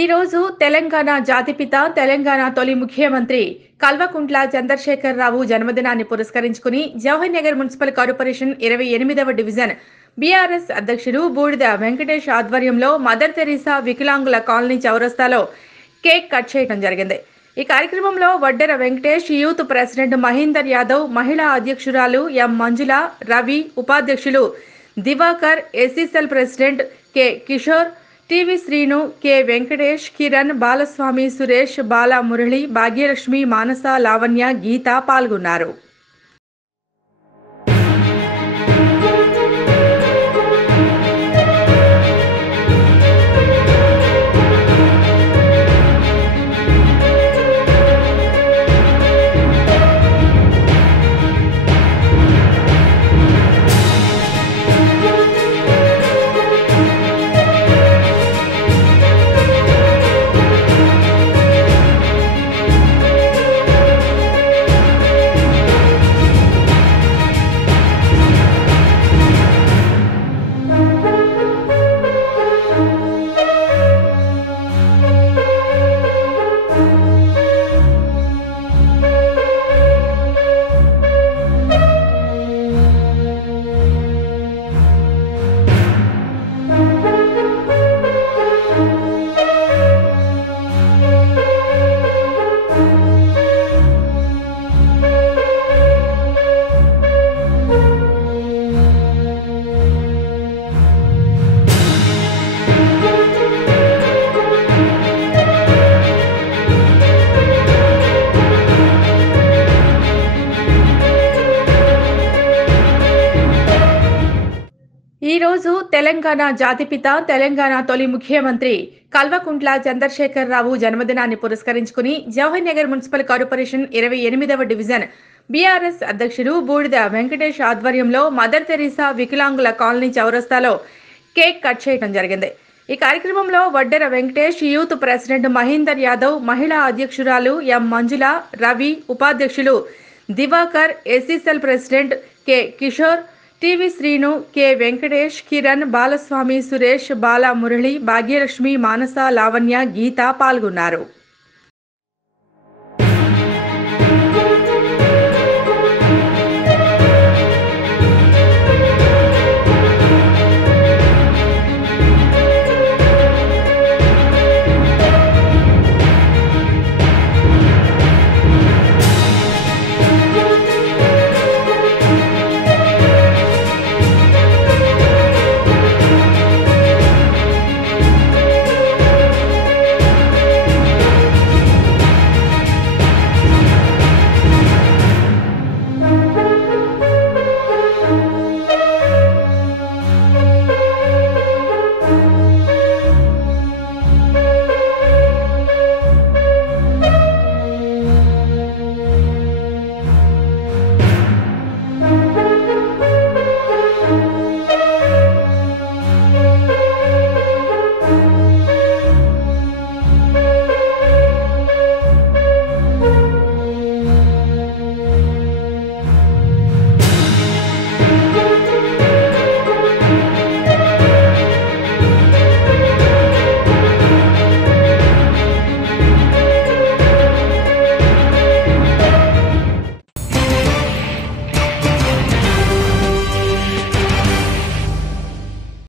ఈ రోజు తెలంగాణ జాతిపిత తెలంగాణ తొలి ముఖ్యమంత్రి కల్వకుంట్ల చంద్రశేఖరరావు జన్మదినాన్ని పురస్కరించుకుని Jawahar Nagar municipal corporation 28వ division BRS అధ్యక్షుడు బూడిద వెంకటేష్ ఆధ్వర్యంలో మదర్ తెరీసా వికలాంగుల కాలనీ చౌరస్తాలో కేక్ కట్ చేయడం జరిగింది. ఈ కార్యక్రమంలో వడ్డెర వెంకటేష్, యూత్ ప్రెసిడెంట్ మహేందర్ యాదవ్, మహిళా అధ్యక్షురాలు ఎం మంజుల, రవి, ఉపాధ్యక్షులు Diwakar, SC cell president K Kishore, TV Srinu, K Venkatesh, Kiran, Balaswamy, Suresh, బాల మురళి, భాగ్యలక్ష్మి, మానస, లావణ్య, గీత పాల్గొన్నారు. ఈ రోజు తెలంగాణ జాతిపిత తెలంగాణ తొలి ముఖ్యమంత్రి కల్వకుంట్ల చంద్రశేఖరరావు జన్మదినాన్ని పురస్కరించుకుని Jawahar Nagar municipal corporation 28వ division BRS అధ్యక్షుడు బూడిద వెంకటేష్ ఆధ్వర్యంలో మదర్ తెరీసా వికలాంగుల కాలనీ చౌరస్తాలో కేక్ కట్ చేయడం జరిగింది. ఈ కార్యక్రమంలో వడ్డెర వెంకటేష్, యూత్ ప్రెసిడెంట్ మహేందర్ యాదవ్, మహిళా అధ్యక్షురాలు ఎం మంజుల, రవి, ఉపాధ్యక్షులు Diwakar, SC cell president K Kishore, TV Srinu, K Venkatesh, Kiran, Balaswamy, Suresh, బాల మురళి, భాగ్యలక్ష్మి, మానస, లావణ్య, గీత పాల్గొన్నారు.